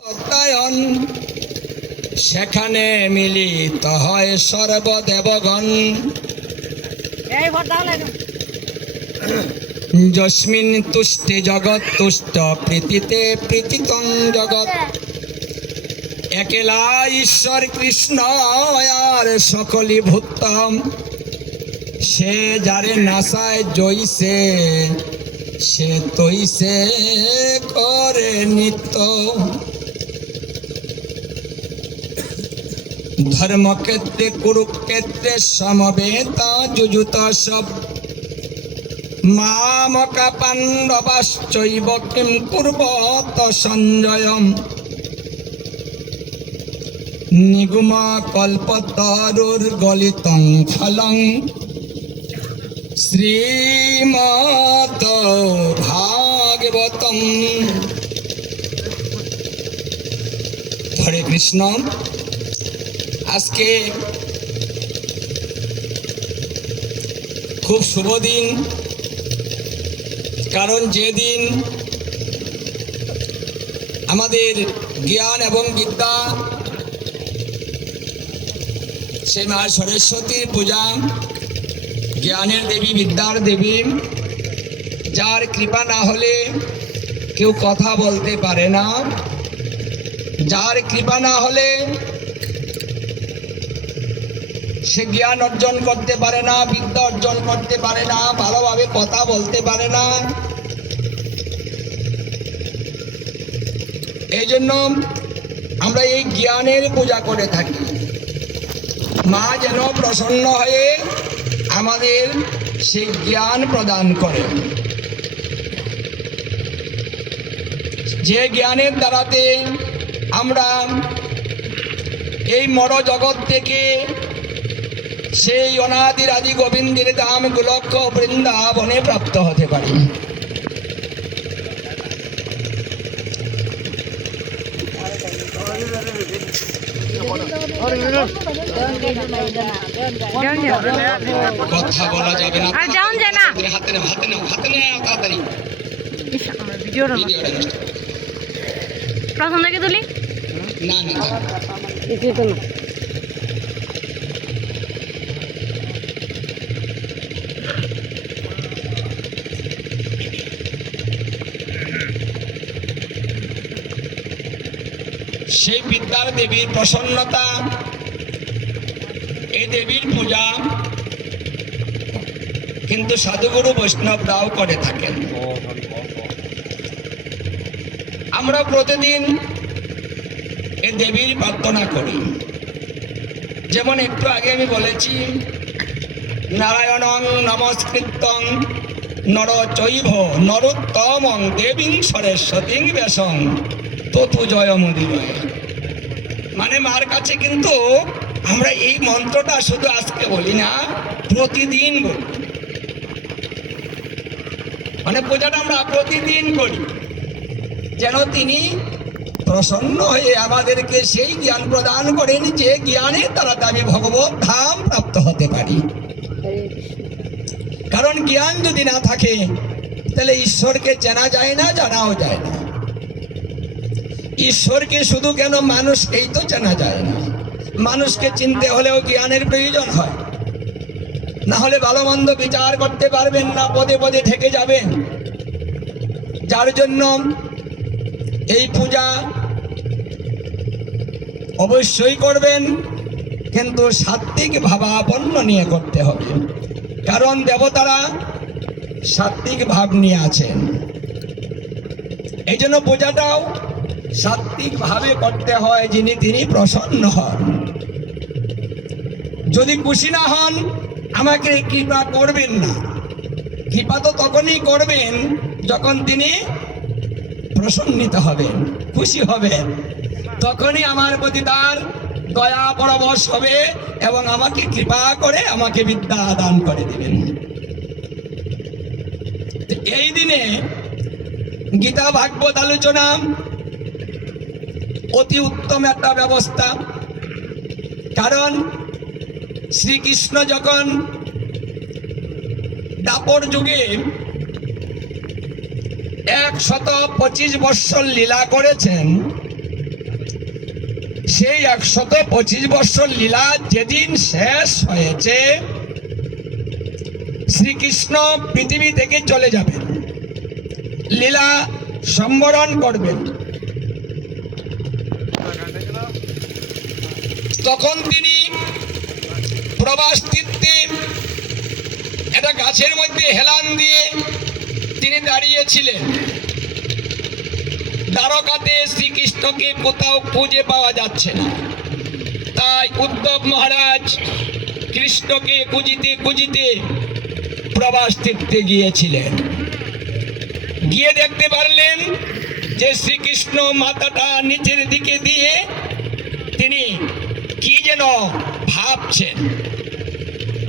তত্ত্বায়ন সেখানে মিলিত হয় সর্বদেবগণ। যস্মিন তুষ্টে জগৎ তুষ্ট প্রীতিতে প্রীতিতং জগৎ। একেলা ঈশ্বর কৃষ্ণ আর সকলি ভূতম সে যারে নাসায় জইছে সে তৈছে করে নিত্য। ধর্মক্ষেত্রে, কুরুক্ষেত্রে সমবেতা, যুযুত সব। মামকা পাণ্ডবাশ্চৈব কিম কুর্বত সঞ্জয়ম। নিগুম কল্পতরুর্গলিতং ফলং। শ্রীমত ভাগবতম। হরে কৃষ্ণ। আজকে খুব শুভ দিন। কারণ যেদিন আমাদের জ্ঞান এবং বিদ্যা, সেই মা সরস্বতীর পূজা, জ্ঞানের দেবী, বিদ্যার দেবী, যার কৃপা না হলে কেউ কথা বলতে পারে না। যার কৃপা না হলে সে জ্ঞান অর্জন করতে পারে না, বিদ্যা অর্জন করতে পারে না, ভালোভাবে কথা বলতে পারে না। এই জন্য আমরা এই জ্ঞানের পূজা করে থাকি। মা যেন প্রসন্ন হয়ে আমাদের সেই জ্ঞান প্রদান করে। যে জ্ঞানের দ্বারাতে আমরা এই মর জগৎ থেকে সেই অনাদির আদি গোবিন্দের দাম গোলক বৃন্দাবনে প্রাপ্ত হতে পারি। কথা বলা যাবে না। আর যাওন যায় না। হাতে নাও হাতে নাও হাতে নাও তাড়াতাড়ি। ভিডিওটা ভিডিওটা প্রথম থেকে তুলি? না না। সেই বিদ্যার দেবীর প্রসন্নতা, এই দেবীর পূজা কিন্তু সাধুগুরু বৈষ্ণবরাও করে থাকেন। আমরা প্রতিদিন এই দেবীর প্রার্থনা করি। যেমন একটু আগে আমি বলেছি, নারায়ণং নমস্কৃতং নর চৈভ নরোত্তমং দেবীং সরস্বতীং বেশং ততু জয় মদিরয় মানে মার কাছে কিন্তু আমরা এই মন্ত্রটা শুধু আজকে বলি না, প্রতিদিন বলি। মানে পূজাটা আমরা প্রতিদিন করি। যেন তিনি প্রসন্ন হয়ে আমাদেরকে সেই জ্ঞান প্রদান করেন যে জ্ঞানের দ্বারা আমি ভগবত ধাম প্রাপ্ত হতে পারি। কারণ জ্ঞান যদি না থাকে, তাহলে ঈশ্বরকে চেনা যায় না, জানাও যায় না। ঈশ্বরকে শুধু কেন মানুষকেই তো চেনা যায় না? মানুষকে চিনতে হলেও জ্ঞানের প্রয়োজন হয়। না হলে ভালো মন্দ বিচার করতে পারবেন না, পদে পদে থেকে যাবেন। যার জন্য এই পূজা অবশ্যই করবেন, কিন্তু সাত্বিক ভাবাপন্ন নিয়ে করতে হবে। কারণ দেবতারা সাত্বিক ভাব নিয়ে আছেন। এই জন্য পূজাটাও সাত্বিক ভাবে করতে হয় যিনি, তিনি প্রসন্ন হন। যদি খুশি না হন, আমাকে কৃপা করবেন না। কৃপা তো তখনই করবেন যখন তিনি প্রসন্নিত হবেন, খুশি হবেন। তখনই আমার প্রতি তার দয়া পরবশ হবে এবং আমাকে কৃপা করে আমাকে বিদ্যা দান করে দেবেন। এই দিনে গীতা ভাগবত আলোচনা অতি উত্তম একটা ব্যবস্থা। কারণ শ্রীকৃষ্ণ যখন দাপর যুগে এক শত পঁচিশ বৎসর লীলা করেছেন, সেই একশত পঁচিশ বৎসর লীলা যেদিন শেষ হয়েছে, শ্রীকৃষ্ণ পৃথিবী থেকে চলে যাবেন। লীলা সম্বরণ করবেন। তখন তিনি প্রবাস তীর্থে একটা গাছের মধ্যে হেলান দিয়ে তিনি দাঁড়িয়েছিলেন। দ্বারকাতে শ্রীকৃষ্ণকে কোথাও খুঁজে পাওয়া যাচ্ছে না। তাই উদ্ধব মহারাজ কৃষ্ণকে খুঁজিতে খুঁজিতে প্রবাস তীর্থে গিয়েছিলেন। গিয়ে দেখতে পারলেন যে শ্রীকৃষ্ণ মাথাটা নিচের দিকে দিয়ে তিনি কি যেন ভাবছেন?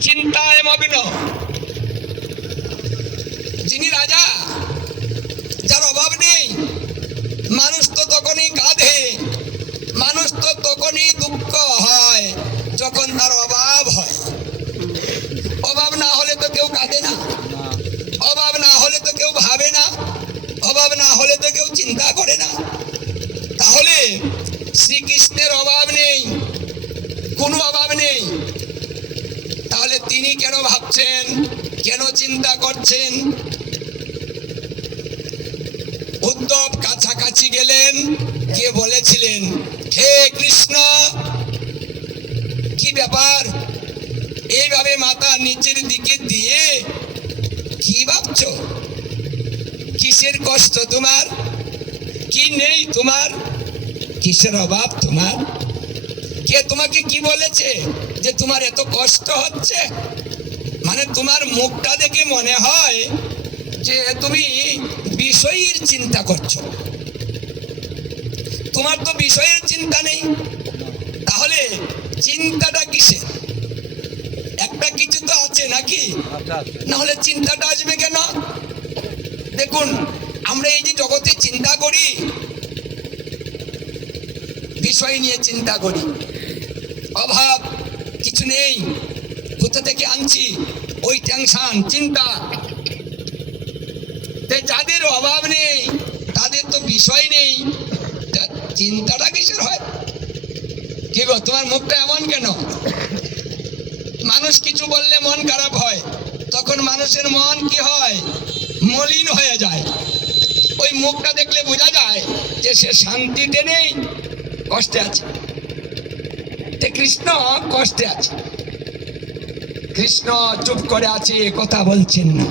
চিন্তায় মগ্ন। যিনি রাজা যার অভাব নেই মানুষ তো তখনই কাঁদে মানুষ তো তখনই দুঃখ হয় যখন তার অভাব হয় অভাব না হলে তো কেউ কাঁদে না অভাব না হলে তো কেউ ভাবে না অভাব না হলে তো কেউ চিন্তা করে না তাহলে শ্রীকৃষ্ণের অভাব নেই কোনো অভাব নেই তাহলে তিনি কেন ভাবছেন কেন চিন্তা করছেন? উদ্ধব কাছাকাছি গেলেন কে বলেছিলেন, হে কৃষ্ণ, কি ব্যাপার? এইভাবে মাথা নিচের দিকে দিয়ে কি ভাবছ? কিসের কষ্ট তোমার? কি নেই তোমার? কিসের অভাব তোমার? কে তোমাকে কি বলেছে যে তোমার এত কষ্ট হচ্ছে? মানে তোমার মুখটা দেখে মনে হয় যে তুমি বিষয়ের চিন্তা করছ। তোমার তো বিষয়ের চিন্তা নেই। তাহলে চিন্তাটা কিসের? একটা কিছু তো আছে নাকি? না হলে চিন্তাটা আসবে কেন? দেখুন আমরা এই যে জগতে চিন্তা করি বিষয় নিয়ে চিন্তা করি। অভাব কিছু নেই। কোথা থেকে আনছি? ওই টেনশন চিন্তা। তাই যাদের অভাব নেই, তাদের তো বিষয় নেই। চিন্তাটা কিসের হয়? কি গো, তোমার মুখটা এমন কেন? মানুষ কিছু বললে মন খারাপ হয়, তখন মানুষের মন কি হয়? মলিন হয়ে যায়। ওই মুখটা দেখলে বোঝা যায় যে সে শান্তিতে নেই, কষ্টে আছে। কৃষ্ণ কষ্টে আছে। কৃষ্ণ চুপ করে আছে কথা বলছেন না।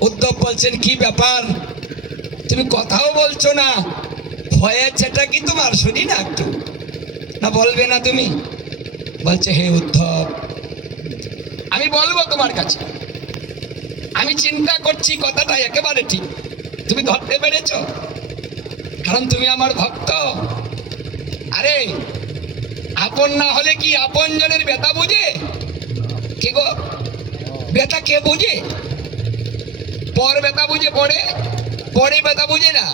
উদ্ধব বলছেন, কি ব্যাপার? তুমি কথাও বলছো না। হয়েছেটা কি তোমার? শুনি না একটু। না, বলবে না তুমি? বলছে, হে উদ্ধব, আমি বলব তোমার কাছে। আমি চিন্তা করছি, কথাটা একেবারে ঠিক। তুমি ধরতে পেরেছ? কারণ তুমি আমার ভক্ত। আরে আপন না হলে কি আপন জনের ব্যথা বুঝে? কি গো? ব্যথা কে বুঝে? পর ব্যথা বুঝে পড়ে পরে ব্যথা বুঝে না।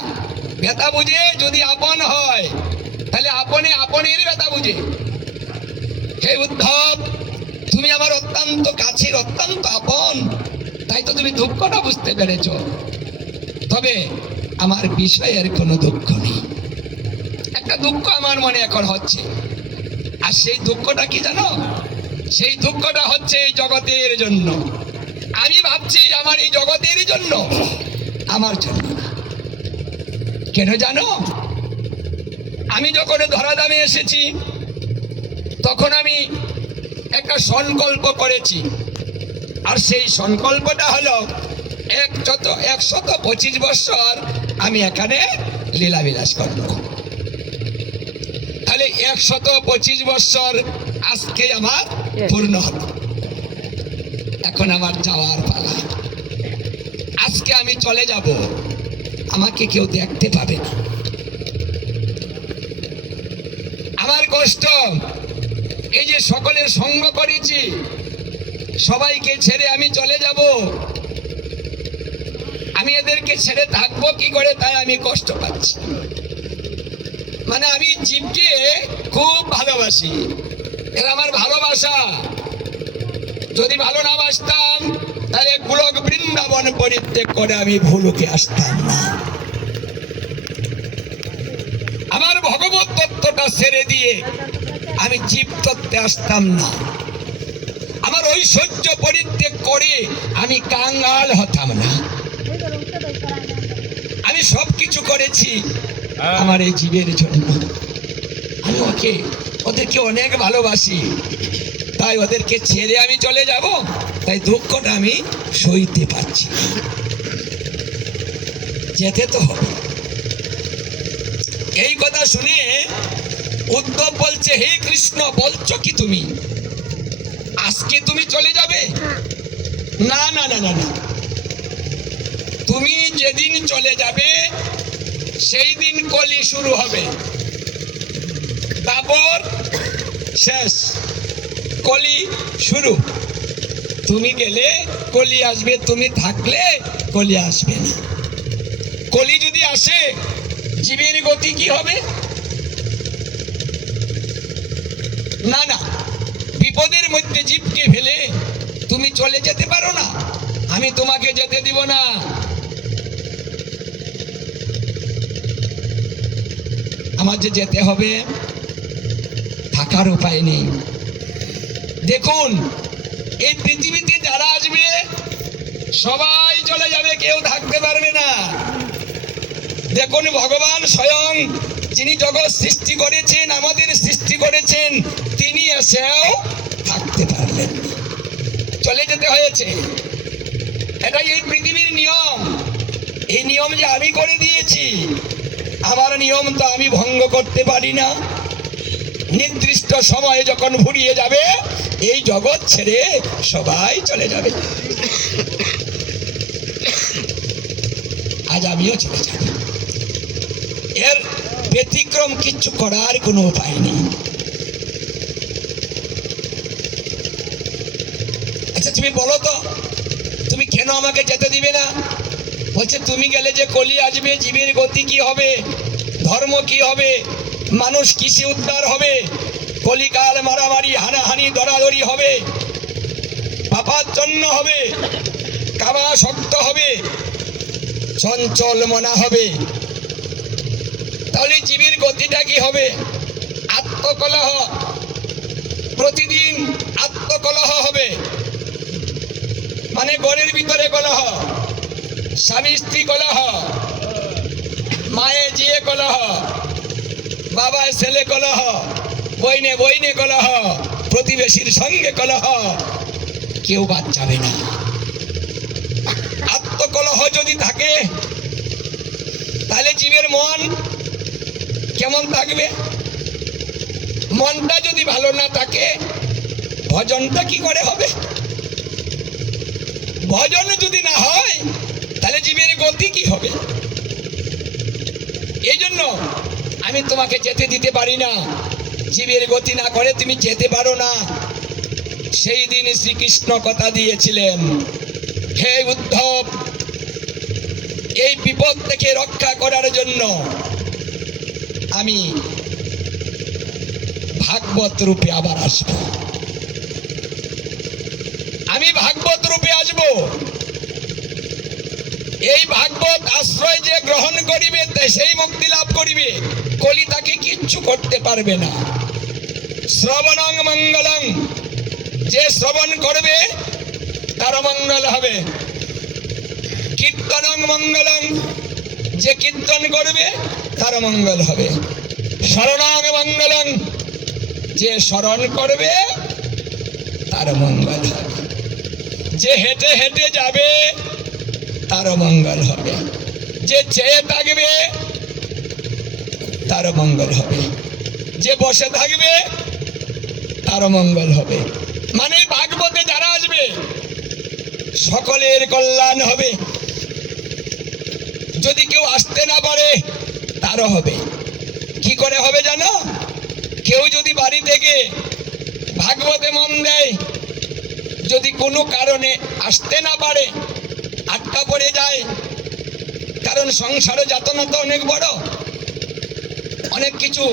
ব্যথা বুঝে যদি আপন হয়, তাহলে আপনে আপনের ব্যথা বুঝে। হে উদ্ধব, তুমি আমার অত্যন্ত কাছের, অত্যন্ত আপন। তাই তো তুমি দুঃখটা বুঝতে পেরেছ। তবে আমার বিষয়ের কোনো দুঃখ নেই। একটা দুঃখ আমার মনে এখন হচ্ছে। আর সেই দুঃখটা কি জানো? সেই দুঃখটা হচ্ছে এই জগতের জন্য। আমি ভাবছি আমার এই জগতের জন্য, আমার জন্য কেন জানো? আমি যখন ধরাধামে এসেছি, তখন আমি একটা সংকল্প করেছি। আর সেই সংকল্পটা হলো, এক শত একশত পঁচিশ বছর আমি এখানে লীলাবিলাস করব। একশত পঁচিশ বছর আজকে আমার পূর্ণ হলো। এখন আমার যাওয়ার পালা। আজকে আমি চলে যাব আমাকে কেউ দেখতে পাবে না। আমার কষ্ট এই যে সকলের সঙ্গ করেছি সবাইকে ছেড়ে আমি চলে যাব। আমি এদেরকে ছেড়ে থাকব কি করে তাই আমি কষ্ট পাচ্ছি। মানে আমি জীবকে খুব ভালোবাসি। এরা আমার ভালোবাসা। যদি ভালো না বাসতাম, তাহলে গোলক বৃন্দাবন পরিত্যাগ করে আমি ভুলুকে আসতাম না। আমার ভগবত তত্ত্বটা ছেড়ে দিয়ে আমি জীব তত্ত্বে আসতাম না। আমার ঐশ্বর্য পরিত্যাগ করে আমি কাঙ্গাল হতাম না। আমি সব কিছু করেছি। আমার এই জীবের জন্য। আমি ওকে, ওদেরকে অনেক ভালোবাসি। তাই ওদেরকে ছেড়ে আমি চলে যাব। তাই দুঃখটা আমি সইতে পারছি যেতে তো হবে। এই কথা শুনে উদ্ধব বলছে, হে কৃষ্ণ, বলছো কি তুমি? আজকে তুমি চলে যাবে? না না না না না। তুমি যেদিন চলে যাবে সেই দিন কলি শুরু হবে। তারপর শেষ। কলি শুরু। তুমি গেলে কলি আসবে, তুমি থাকলে কলি আসবে না। কলি যদি আসে, জীবের গতি কি হবে? না না। বিপদের মধ্যে জীবকে ফেলে তুমি চলে যেতে পারো না। আমি তোমাকে যেতে দিব না। আমার যে যেতে হবে, থাকার উপায় নেই। দেখুন, এই পৃথিবীতে যারা আসবে, সবাই চলে যাবে, কেউ থাকতে পারবে না। দেখুন, ভগবান স্বয়ং যিনি জগৎ সৃষ্টি করেছেন, আমাদের সৃষ্টি করেছেন, তিনি এসেও থাকতে পারলেন চলে যেতে হয়েছে। এটাই এই পৃথিবীর নিয়ম। এই নিয়ম যে আমি করে দিয়েছি আমার নিয়ম তো আমি ভঙ্গ করতে পারি না। নির্দিষ্ট সময়ে যখন ফুরিয়ে যাবে, এই জগৎ ছেড়ে সবাই চলে যাবে। আজ আমিও চলে যাব। এর ব্যতিক্রম কিচ্ছু করার কোনো উপায় নেই। আচ্ছা তুমি বলো তো, তুমি কেন আমাকে যেতে দিবে না? বলছে, তুমি গেলে যে কলি আসবে, জীবের গতি কি হবে? ধর্ম কি হবে? মানুষ কিসে উদ্ধার হবে? কলিকাল মারামারি, হানাহানি, দরাদরি হবে? পাপার জন্য হবে? কাবা শক্ত হবে? চঞ্চল মনা হবে? তাহলে জীবের গতিটা কি হবে? আত্মকলহ। প্রতিদিন আত্মকলহ হবে। মানে ঘরের ভিতরে কলহ। স্বামী স্ত্রী কলহ, মায়ে জিয়ে কলহ, বাবায় ছেলে কলহ, বইনে বইনে কলহ, প্রতিবেশীর সঙ্গে কলহ। কেউ বাদ যাবে না। আত্মকলহ যদি থাকে, তাহলে জীবের মন কেমন থাকবে? মনটা যদি ভালো না থাকে, ভজনটা কি করে হবে? ভজন যদি না হয় জীবের গতি কি হবে? এই জন্য আমি তোমাকে যেতে দিতে পারি না। জীবের গতি না করে তুমি যেতে পারো না। সেই দিন শ্রীকৃষ্ণ কথা দিয়েছিলেন, হে উদ্ধব, এই বিপদ থেকে রক্ষা করার জন্য আমি ভাগবত রূপে আবার আসব। আমি ভাগবত রূপে আসব। এই ভাগবত আশ্রয় যে গ্রহণ করিবে সেই মুক্তি লাভ করিবে। কলি তাকে কিচ্ছু করতে পারবে না। শ্রবণং মঙ্গলং। যে শ্রবণ করবে তার মঙ্গল হবে। কীর্তনং মঙ্গলং। যে কীর্তন করবে তার মঙ্গল হবে। শরণাং মঙ্গলং। যে স্মরণ করবে তার মঙ্গল হবে। যে হেঁটে হেঁটে যাবে তার মঙ্গল হবে। যে চেয়ে থাকবে, তার মঙ্গল হবে। যে বসে থাকবে, তার মঙ্গল হবে। মানে ভাগবতে যারা আসবে, সকলের কল্যাণ হবে। যদি কেউ আসতে না পারে, তারও হবে। কি করে হবে জানো? কেউ যদি বাড়ি থেকে ভাগবতে মন দেয়, যদি কোনো কারণে আসতে না পারে আটকা পড়ে যায়। কারণ সংসারে যাতনা তো অনেক বড়। অনেক কিছু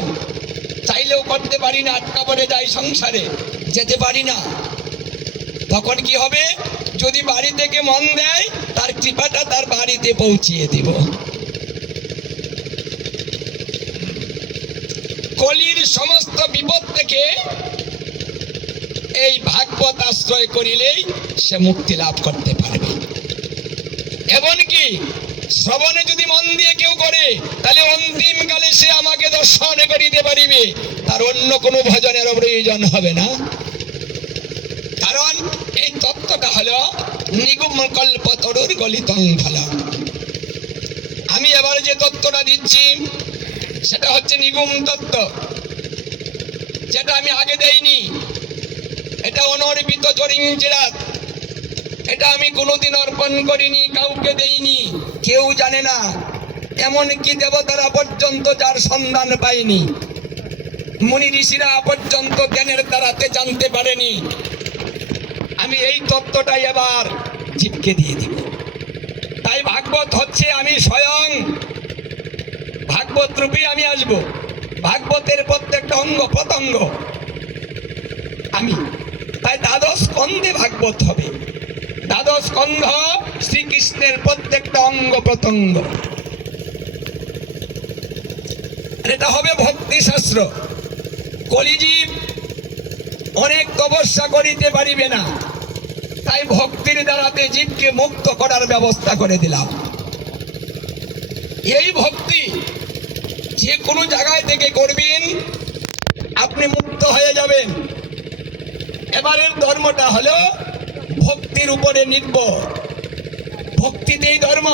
চাইলেও করতে পারি না, আটকা পড়ে যায় সংসারে, যেতে পারি না। তখন কি হবে? যদি বাড়ি থেকে মন দেয়, তার কৃপাটা তার বাড়িতে পৌঁছিয়ে দিব। কলির সমস্ত বিপদ থেকে এই ভাগবত আশ্রয় করিলেই সে মুক্তি লাভ করতে পারবে এমনকি শ্রবণে যদি মন দিয়ে কেউ করে, তাহলে অন্তিম কালে সে আমাকে দর্শন করিতে পারিবে। তার অন্য কোনো ভজনের প্রয়োজন হবে না। কারণ এই তত্ত্বটা হলো নিগুম কল্প তরুর গলিতং ফল। আমি এবার যে তত্ত্বটা দিচ্ছি, সেটা হচ্ছে নিগুম তত্ত্ব। যেটা আমি আগে দেইনি। এটা অনর্পিত চরিঞ্চিরাত। এটা আমি কোনোদিন অর্পণ করিনি, কাউকে দেইনি। কেউ জানে না, এমনকি দেবতারা পর্যন্ত যার সন্ধান পায়নি। মুনি ঋষিরা পর্যন্ত জ্ঞানের দ্বারাতে জানতে পারেনি। আমি এই তত্ত্বটাই এবার জীবকে দিয়ে দিব। তাই ভাগবত হচ্ছে আমি স্বয়ং ভাগবত রূপে আমি আসব। ভাগবতের প্রত্যেকটা অঙ্গ, প্রত্যঙ্গ আমি। তাই দ্বাদশ স্কন্ধে ভাগবত হবে। দ্বাদশ স্কন্ধ শ্রীকৃষ্ণের প্রত্যেকটা অঙ্গ প্রত্যঙ্গ। এটা হবে ভক্তি শাস্ত্র। কলিজীব অনেক তপস্যা করিতে পারিবে না। তাই ভক্তির দ্বারাতে জীবকে মুক্ত করার ব্যবস্থা করে দিলাম। এই ভক্তি যে কোনো জায়গায় থেকে করবেন, আপনি মুক্ত হয়ে যাবেন। এবারের ধর্মটা হলো ভক্তির উপরে নির্ভর। ভক্তিতেই ধর্ম।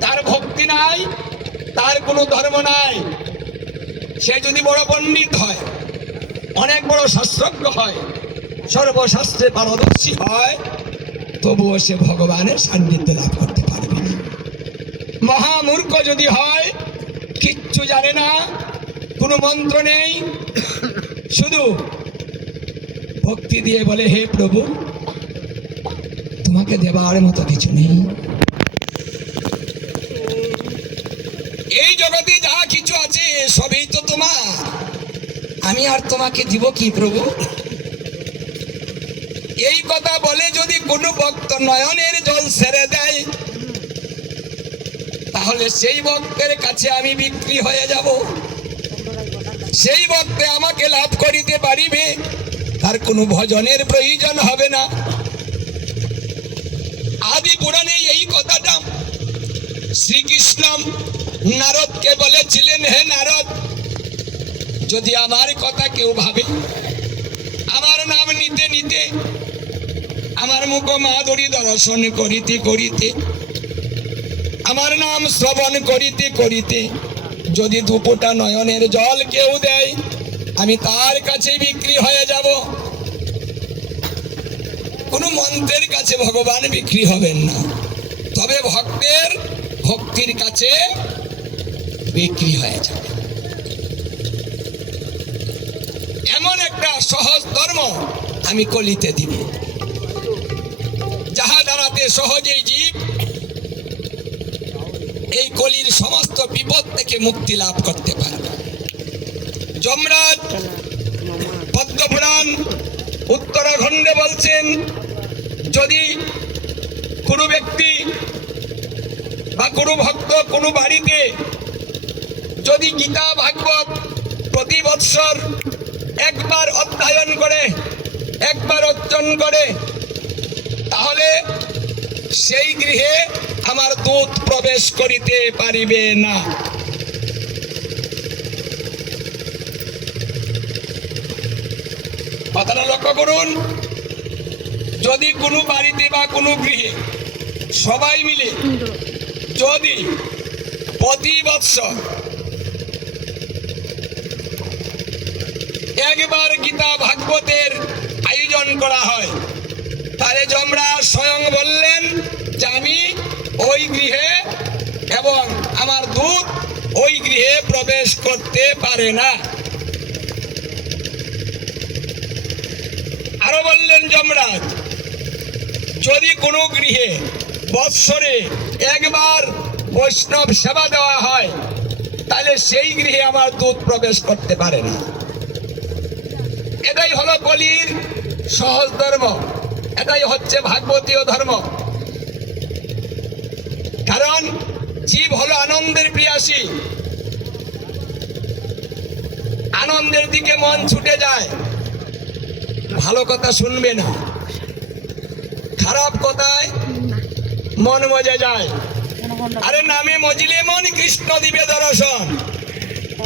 তার ভক্তি নাই, তার কোনো ধর্ম নাই। সে যদি বড় পণ্ডিত হয়, অনেক বড় শাস্ত্রজ্ঞ হয়, সর্বশাস্ত্রে পারদর্শী হয়, তবুও সে ভগবানের সান্নিধ্য লাভ করতে পারবে না। মহামূর্খ যদি হয়, কিচ্ছু জানে না, কোনো মন্ত্র নেই। শুধু ভক্তি দিয়ে বলে, হে প্রভু তোমাকে দেবার মতো কিছু নেই। এই জগতে যা কিছু আছে, সবই তো তোমার। আমি আর তোমাকে দিব কি, প্রভু? এই কথা বলে যদি কোনো ভক্ত নয়নের জল ছেড়ে দেয়, তাহলে সেই ভক্তের কাছে আমি বিক্রি হয়ে যাব। সেই ভক্তে আমাকে লাভ করিতে পারিবে, তার কোনো ভজনের প্রয়োজন হবে না আদি পুরাণে এই কথাটা শ্রীকৃষ্ণ নারদকে বলেছিলেন, হে নারদ, যদি আমার কথা কেউ ভাবে, আমার নাম নিতে নিতে, আমার মুখ মাধুরী দর্শন করিতে করিতে, আমার নাম শ্রবণ করিতে করিতে, যদি দুপোটা নয়নের জল কেউ দেয়, আমি তার কাছে বিক্রি হয়ে যাব। কোনো মন্ত্রের কাছে ভগবান বিক্রি হবেন না। তবে ভক্তের ভক্তির কাছে বিক্রি হয়ে যাবে। এমন একটা সহজ ধর্ম আমি কলিতে দিব। যাহা দ্বারাতে সহজেই জীব এই কলির সমস্ত বিপদ থেকে মুক্তি লাভ করতে পারবে। যমরাজ, পদ্মপুরাণ, উত্তরাখণ্ডে বলছেন, যদি কোনো ব্যক্তি বা কোনো ভক্ত কোনো বাড়িতে যদি গীতা, ভাগবত প্রতি বৎসর একবার অধ্যয়ন করে, একবার অর্জন করে, তাহলে সেই গৃহে আমার দূত প্রবেশ করিতে পারিবে না। কথাটা লক্ষ্য করুন, যদি কোনো বাড়িতে বা কোনো গৃহে সবাই মিলে যদি প্রতি বৎসর একবার গীতা ভাগবতের আয়োজন করা হয়, তাহলে যমরাজ স্বয়ং বললেন যে আমি ওই গৃহে এবং আমার দূত ওই গৃহে প্রবেশ করতে পারে না। আরও বললেন যমরাজ, যদি কোনো গৃহে বৎসরে একবার বৈষ্ণব সেবা দেওয়া হয়, তাহলে সেই গৃহে আমার দূত প্রবেশ করতে পারে না। এটাই হলো কলির সহজ ধর্ম, এটাই হচ্ছে ভাগবতীয় ধর্ম। কারণ জীব হলো আনন্দের প্রিয়াসী। আনন্দের দিকে মন ছুটে যায়, ভালো কথা শুনবে না, খারাপ কথায় মন মজা যায়। আরে নামে মজিলে মন কৃষ্ণ দিবে দর্শন।